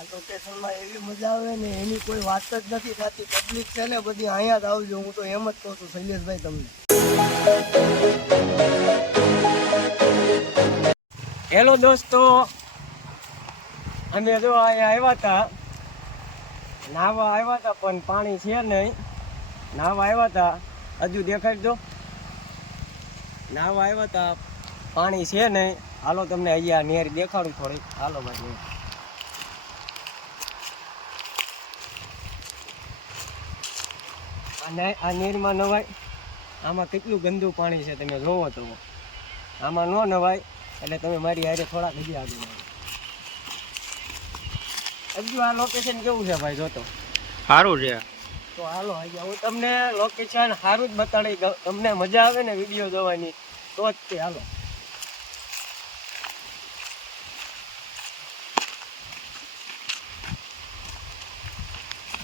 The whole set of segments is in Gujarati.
આ લોકેશનમાં એવી મજા આવે ને એની કોઈ વાત જ નથી થતી. પબ્લિક છે ને બધી અહીંયા જ આવજો. હું તો એમ જ કહું છું શૈલેષભાઈ તમને. હેલો દોસ્તો, અમે જો અહીંયા આવ્યા હતા, નાહવા આવ્યા હતા પણ પાણી છે નહીં. નાહવા આવ્યા હતા, હજુ દેખાડી દો. નાહવા આવ્યા હતા, પાણી છે નહીં. હાલો તમને અહીંયા નેર દેખાડું થોડી. હાલો બાજુ આ નેરમાં નવાય. આમાં કેટલું ગંદુ પાણી છે તમે જોવો તો. આમાં ન નવાય એટલે તમે મારી હારે થોડાક હજી આગળ હજુ આ લોકેશન કેવું છે ભાઈ? જોતો સારું છે તો હાલો અહીંયા હું તમને લોકેશન સારું જ બતાડી દઉં. તમને મજા આવે ને વિડીયો જોવાની તો જ તે. હાલો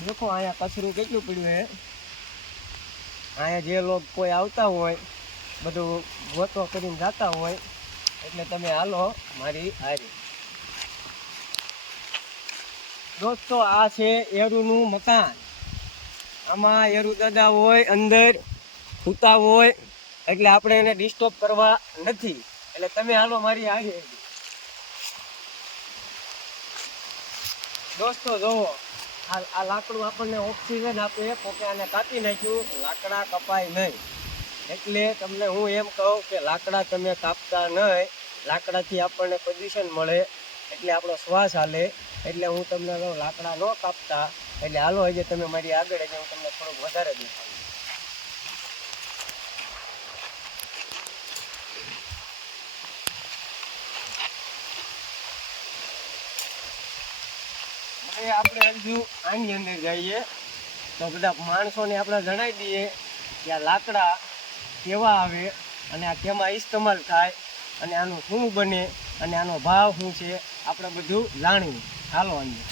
દેખો અહીંયા કચરું કેટલું પડ્યું છે. અહીંયા જે લોકો કોઈ આવતા હોય બધું ગોતો કરીને જતા હોય એટલે તમે હાલો મારી હારી. દોસ્તો આ છે એરુનું મકાન. આમાં એરુ દાદા હોય, અંદર સૂતા હોય એટલે આપણે એને ડિસ્ટર્બ કરવા નથી. એટલે તમે હાલો મારી હારી. દોસ્તો જોવો, આ લાકડું આપણને ઓક્સિજન આપે. પોતે આને કાપી નાખ્યું, લાકડા કપાય નહીં. એટલે તમને હું એમ કહું કે લાકડા તમે કાપતા નહીં. લાકડાથી આપણને પોઝિશન મળે એટલે આપણો શ્વાસ હાલે. એટલે હું તમને કહું લાકડા ન કાપતા. એટલે હાલો હજી તમે મારી આગળ જ હું તમને થોડુંક વધારે દેખાડું. આપણે હજુ આની અંદર જઈએ તો બધા માણસોને આપણે જણાવી દઈએ કે આ લાકડા કેવા આવે અને આ કેમાં ઇસ્તેમાલ થાય અને આનું શું બને અને આનો ભાવ શું છે આપણે બધું જાણીએ. હાલો અંદર.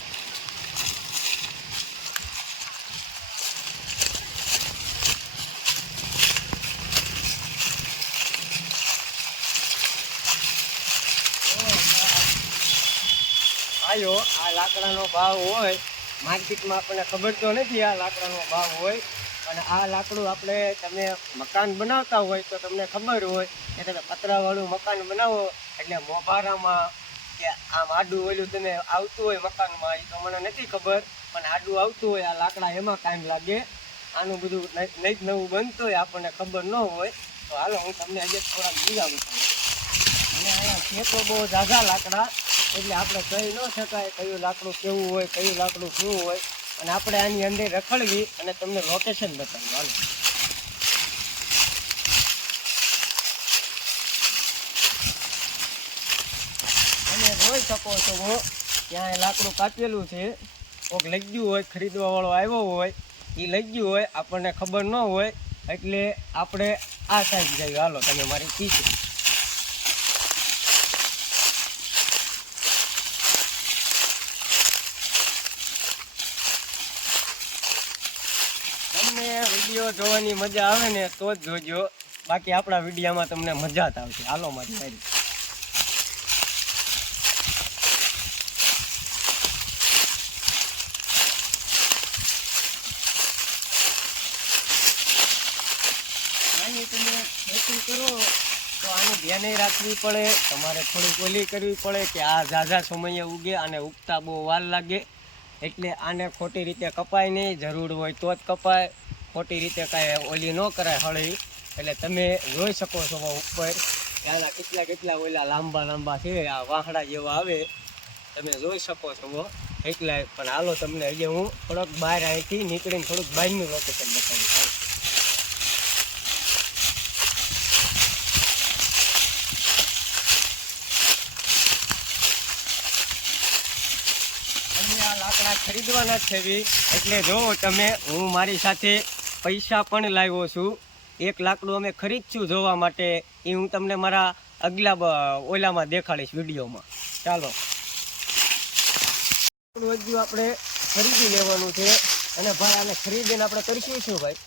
આયો આ લાકડાનો ભાવ હોય માર્કેટમાં આપણને ખબર તો નથી આ લાકડાનો ભાવ હોય. અને આ લાકડું આપણે તમે મકાન બનાવતા હોય તો તમને ખબર હોય કે તમે પતરાવાળું મકાન બનાવો એટલે મોભારામાં કે આમ આડું ઓલું તમે આવતું હોય મકાનમાં. એ તો મને નથી ખબર પણ આડું આવતું હોય આ લાકડા એમાં કાંઈ લાગે. આનું બધું નહીં નવું બનતું હોય આપણને ખબર ન હોય. તો હાલો હું તમને આજે થોડાક બીજા બતાવું. અને અહીંયા છે તો બહુ ઝાઝા લાકડા એટલે આપણે કહી ન શકાય કયું લાકડું કેવું હોય, કયું લાકડું શું હોય. અને આપણે આની અંદર રખડવી અને તમને લોકેશન બતાવ્યું. હાલો તમે જોઈ શકો છો ત્યાં લાકડું કાપેલું છે. કોઈક લઈ ગયું હોય, ખરીદવા વાળો આવ્યો હોય, એ લઈ ગયું હોય, આપણને ખબર ન હોય એટલે આપણે આ સાઈડ જઈએ. હાલો તમે મારી પીછે. તમને વિડીયો જોવાની મજા આવે ને તો જ જોજો, બાકી આપણા વિડીયોમાં તમને મજા જ આવશે. હાલો મારી સાઈડ. તમે ખેતી કરો તો આનું ધ્યાન રાખવી પડે. તમારે થોડીક ઓલી કરવી પડે કે આ ઝાઝા સમયે ઉગે અને ઉગતા બહુ વાર લાગે. એટલે આને ખોટી રીતે કપાય નહીં. જરૂર હોય તો જ કપાય, ખોટી રીતે કાંઈ ઓલી ન કરાય હળી. એટલે તમે જોઈ શકો છો ઉપર ત્યાંના કેટલા કેટલા ઓલા લાંબા લાંબા છે, આ વાહડા જેવા આવે તમે જોઈ શકો છો એટલા. પણ હાલો તમને હજી હું થોડોક બહાર અહીંથી નીકળીને થોડુંક બહારનું લોકેશન બતાવું. લાકડા ખરીદવાના જ છે એટલે જો તમે હું મારી સાથે પૈસા પણ લાવ્યો છું. એક લાકડું અમે ખરીદશું જોવા માટે. એ હું તમને મારા અગલા ઓલામાં દેખાડીશ વિડીયોમાં. ચાલો હજુ આપણે ખરીદી લેવાનું છે અને ભાઈ આને ખરીદીને આપણે કરીશું શું ભાઈ?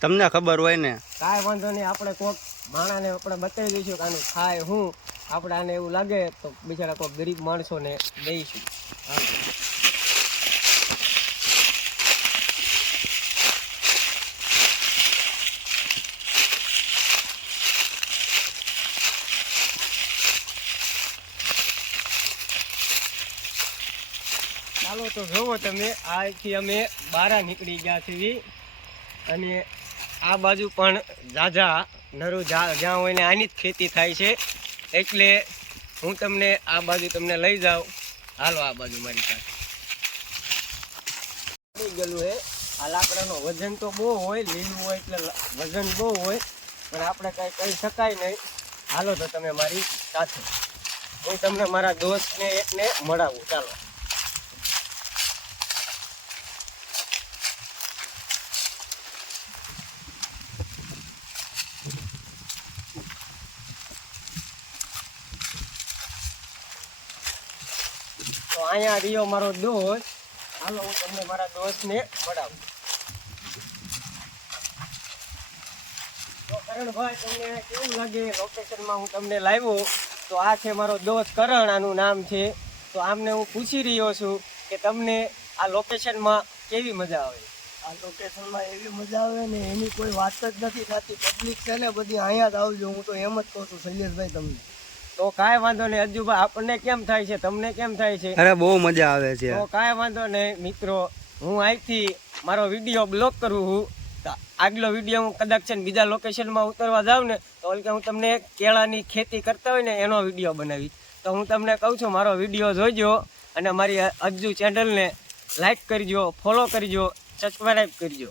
તમને ખબર હોય ને. કાંઈ વાંધો નહીં. આપણે કોઈક માણાને આપણે બતાવી દઈશું કે આનું થાય હું. આપણે આને એવું લાગે તો બિચારા કોઈક ગરીબ માણસોને દઈશું. હા ચાલો તો જોવો તમે, આથી અમે બારા નીકળી ગયા છીએ અને આ બાજુ પણ ઝાઝા નરું જ્યાં હોય ને આની જ ખેતી થાય છે, એટલે હું તમને આ બાજુ તમને લઈ જાઉં. હાલો આ બાજુ મારી સાથે. ગયેલું હે આ લાકડાનો વજન તો બહુ હોય, લીલું હોય એટલે વજન બહુ હોય, પણ આપણે કાંઈ કહી શકાય નહીં. હાલો તો તમે મારી સાથે, હું તમને મારા દોસ્તને એકને મળાવું. ચાલો. તો અહીંયા રહ્યો મારો દોસ્ત. હાલો હું તમને મારા દોસ્તને મળાવું. તો કરણભાઈ, તમને કેવું લાગે લોકેશનમાં હું તમને લાવ્યો? તો આ છે મારો દોસ્ત કરણ, આનું નામ છે. તો આમને હું પૂછી રહ્યો છું કે તમને આ લોકેશનમાં કેવી મજા આવે? આ લોકેશનમાં એવી મજા આવે ને એની કોઈ વાત જ નથી થતી. પબ્લિક છે ને બધી અહીંયા જ આવજો, હું તો એમ જ કહું છું શૈલેષભાઈ તમને. તો કાંઈ વાંધો નહીં અજુભાઈ, આપણને કેમ થાય છે, તમને કેમ થાય છે? અરે બહુ મજા આવે છે. તો કાંઈ વાંધો નહીં મિત્રો, હું અહીંથી મારો વિડીયો બ્લોક કરું છું. તો આગલો વિડીયો હું કદાચ છે ને બીજા લોકેશનમાં ઉતરવા જાઉં ને તો કે હું તમને કેળાની ખેતી કરતા હોય ને એનો વિડીયો બનાવીશ. તો હું તમને કહું છું મારો વિડીયો જોઈજો અને મારી અજ્જુ ચેનલને લાઈક કરજો, ફોલો કરજો, સબસ્ક્રાઈબ કરજો.